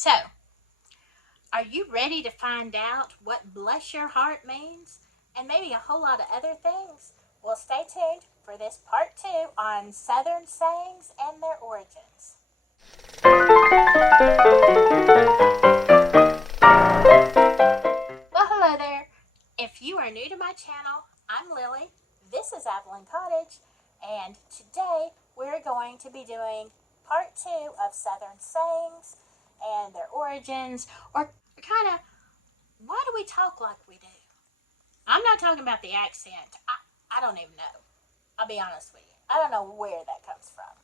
So, are you ready to find out what bless your heart means and maybe a whole lot of other things? Well, stay tuned for this part 2 on Southern sayings and their origins. Well, hello there. If you are new to my channel, I'm Lily. This is Avalon Cottage, and today we're going to be doing part 2 of Southern sayings and their origins, or kind of why do we talk like we do? I'm not talking about the accent. I don't even know. I'll be honest with you. I don't know where that comes from.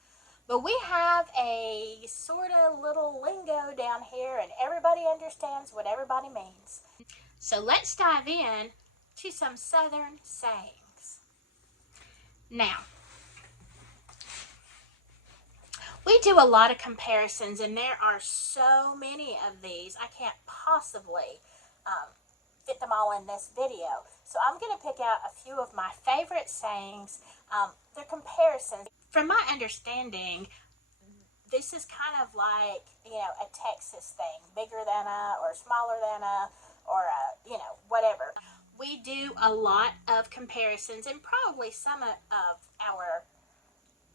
But we have a sort of little lingo down here, and everybody understands what everybody means. So let's dive in to some Southern sayings. Now, we do a lot of comparisons, and there are so many of these. I can't possibly fit them all in this video. So I'm going to pick out a few of my favorite sayings. They're comparisons. From my understanding, this is kind of like, a Texas thing, bigger than a, or smaller than a, or a, whatever. We do a lot of comparisons, and probably some of our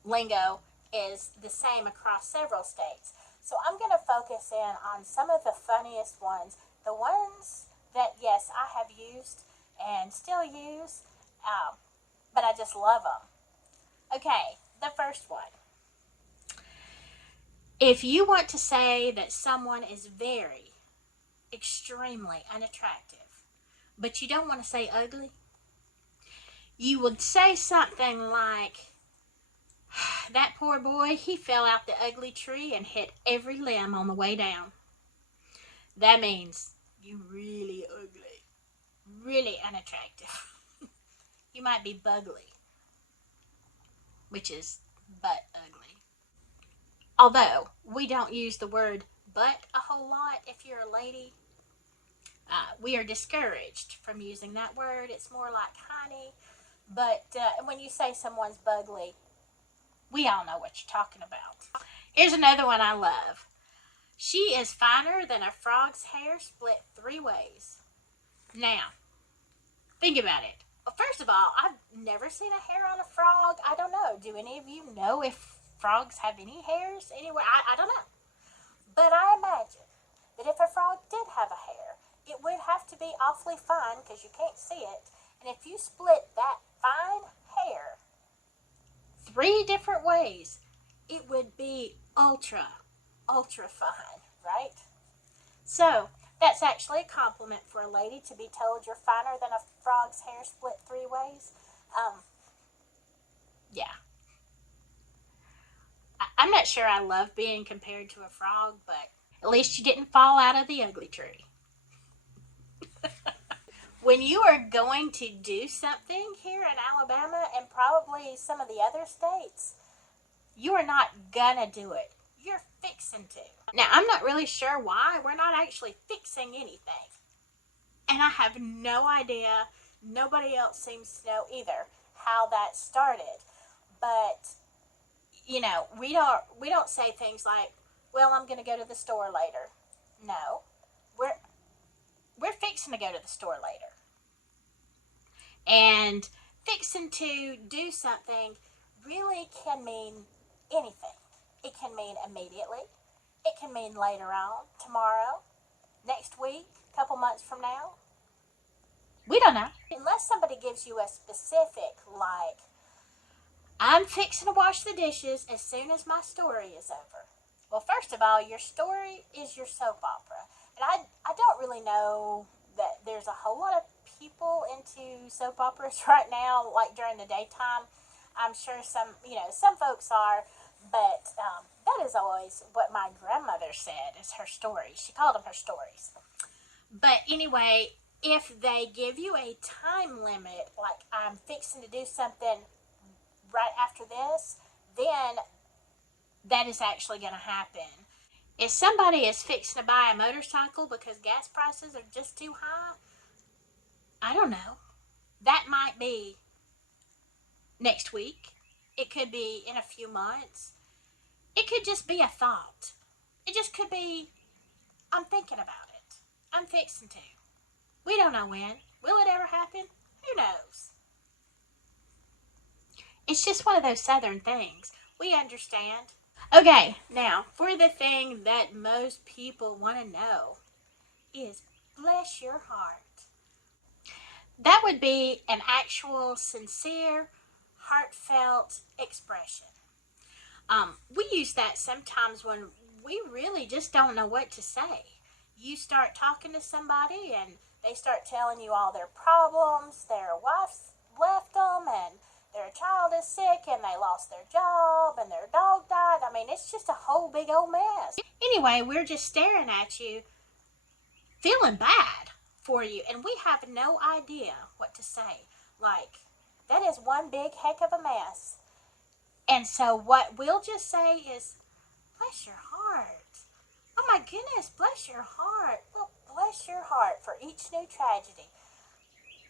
lingo is the same across several states. So I'm going to focus in on some of the funniest ones, the ones that, yes, I have used and still use, but I just love them. Okay, the first one. If you want to say that someone is very, extremely unattractive, but you don't want to say ugly, you would say something like, that poor boy, he fell out the ugly tree and hit every limb on the way down. That means you really ugly, really unattractive. You might be bugly, which is butt ugly. Although we don't use the word butt a whole lot if you're a lady. We are discouraged from using that word. It's more like honey. But when you say someone's bugly, we all know what you're talking about. Here's another one I love. She is finer than a frog's hair split 3 ways. Now, think about it. Well, first of all, I've never seen a hair on a frog. I don't know. Do any of you know if frogs have any hairs anywhere? I don't know. But I imagine that if a frog did have a hair, it would have to be awfully fine because you can't see it. And if you split that fine hair 3 different ways, it would be ultra fine, right? So that's actually a compliment for a lady to be told you're finer than a frog's hair split 3 ways. Yeah. I'm not sure I love being compared to a frog, but at least you didn't fall out of the ugly tree. When you are going to do something here in Alabama and probably some of the other states, you are not gonna do it. You're fixing to. Now, I'm not really sure why. We're not actually fixing anything. And I have no idea, nobody else seems to know either, how that started. But, we don't say things like, well, I'm going to go to the store later. No, we're fixing to go to the store later. And fixing to do something really can mean anything. It can mean immediately. It can mean later on, tomorrow, next week, a couple months from now. We don't know. Unless somebody gives you a specific, like, I'm fixing to wash the dishes as soon as my story is over. Well, first of all, your story is your soap opera. And I don't really know that there's a whole lot of people into soap operas right now, like during the daytime. I'm sure some folks are, but that is always what my grandmother said is her stories. She called them her stories. But anyway, if they give you a time limit, like I'm fixing to do something right after this, then that is actually going to happen. If somebody is fixing to buy a motorcycle because gas prices are just too high, I don't know. That might be next week. It could be in a few months. It could just be a thought. It just could be I'm thinking about it. I'm fixing to. We don't know when. Will it ever happen? Who knows? It's just one of those southern things. We understand. Okay, now for the thing that most people want to know is bless your heart. That would be an actual, sincere, heartfelt expression. We use that sometimes when we really just don't know what to say. You start talking to somebody and they start telling you all their problems. Their wife left them and their child is sick and they lost their job and their dog died. I mean, it's just a whole big old mess. Anyway, we're just staring at you, feeling bad for you, and we have no idea what to say. Like, that is one big heck of a mess. And so what we'll just say is, bless your heart. Oh my goodness, bless your heart. Well, bless your heart for each new tragedy.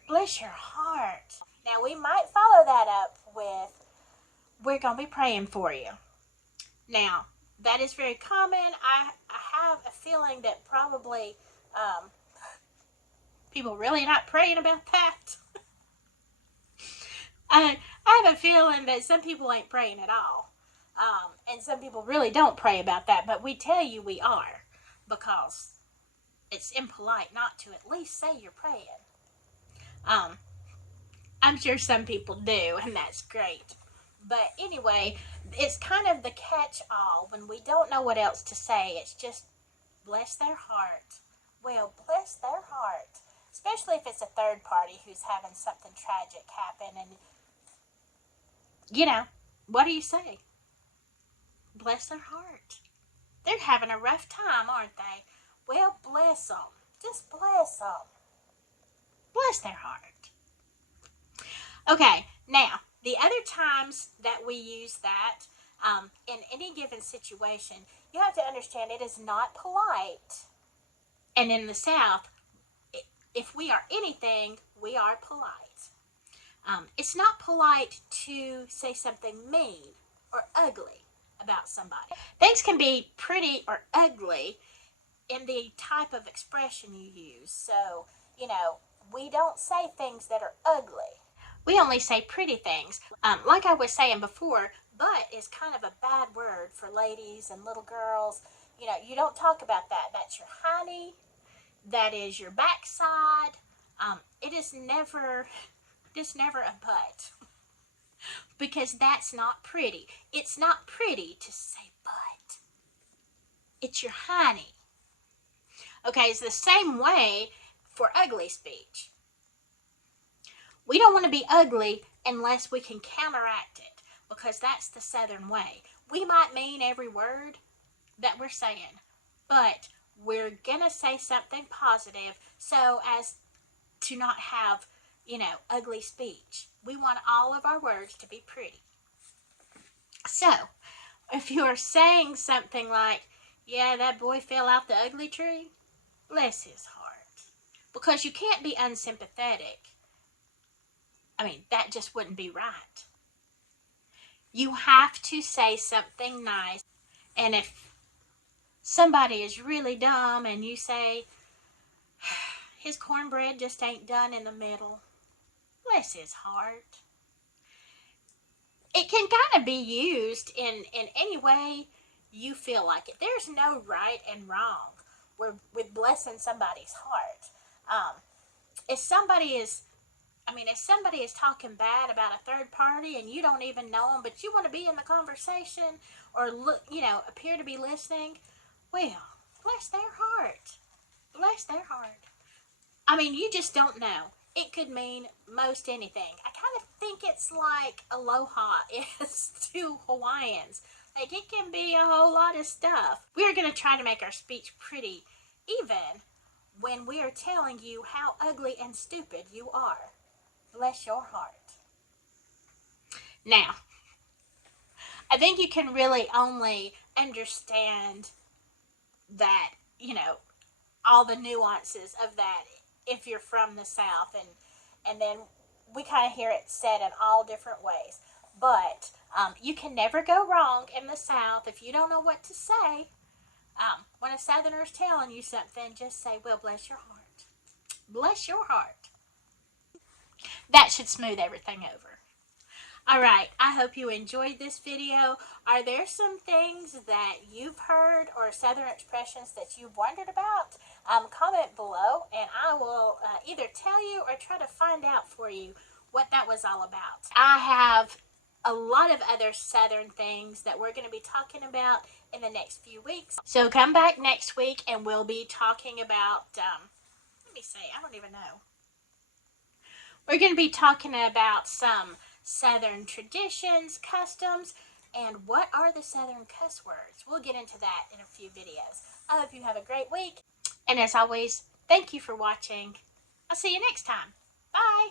Bless your heart. Now we might follow that up with, we're going to be praying for you. Now, that is very common. I have a feeling that probably people really not praying about that. I have a feeling that some people ain't praying at all. And some people really don't pray about that, but we tell you we are because it's impolite not to at least say you're praying. I'm sure some people do, and that's great. But anyway, it's kind of the catch all when we don't know what else to say. It's just bless their heart. Well, bless their heart. Especially if it's a third party who's having something tragic happen. And, what do you say? Bless their heart. They're having a rough time, aren't they? Well, bless them. Just bless them. Bless their heart. Okay, now, the other times that we use that in any given situation, you have to understand it is not polite. And in the South, if we are anything, we are polite. It's not polite to say something mean or ugly about somebody. Things can be pretty or ugly in the type of expression you use. So, we don't say things that are ugly. We only say pretty things. Like I was saying before, but is kind of a bad word for ladies and little girls. You don't talk about that. That's your honey. That is your backside. It is never a butt. Because that's not pretty. It's not pretty to say butt. It's your honey. Okay, it's the same way for ugly speech. We don't want to be ugly unless we can counteract it, because that's the Southern way. We might mean every word that we're saying, but we're going to say something positive so as to not have, ugly speech. We want all of our words to be pretty. So, if you're saying something like, yeah, that boy fell out the ugly tree, bless his heart. Because you can't be unsympathetic. I mean, that just wouldn't be right. You have to say something nice. And if somebody is really dumb and you say, his cornbread just ain't done in the middle, bless his heart. It can kind of be used in any way you feel like it. There's no right and wrong with blessing somebody's heart. If somebody is talking bad about a third party and you don't even know them, but you want to be in the conversation or appear to be listening, well, bless their heart. Bless their heart. I mean, you just don't know. It could mean most anything. I kind of think it's like aloha is to Hawaiians. Like, it can be a whole lot of stuff. We're going to try to make our speech pretty, even when we are telling you how ugly and stupid you are. Bless your heart. Now, I think you can really only understand that, all the nuances of that if you're from the South, and then we kind of hear it said in all different ways. But you can never go wrong in the South if you don't know what to say. When a Southerner's telling you something, just say, well, bless your heart. Bless your heart. That should smooth everything over. Alright, I hope you enjoyed this video. Are there some things that you've heard or Southern expressions that you've wondered about? Comment below and I will either tell you or try to find out for you what that was all about. I have a lot of other Southern things that we're going to be talking about in the next few weeks. So come back next week and we'll be talking about, let me see, I don't even know. We're going to be talking about some Southern traditions, customs, and what are the Southern cuss words. We'll get into that in a few videos. I hope you have a great week. And as always, thank you for watching. I'll see you next time. Bye.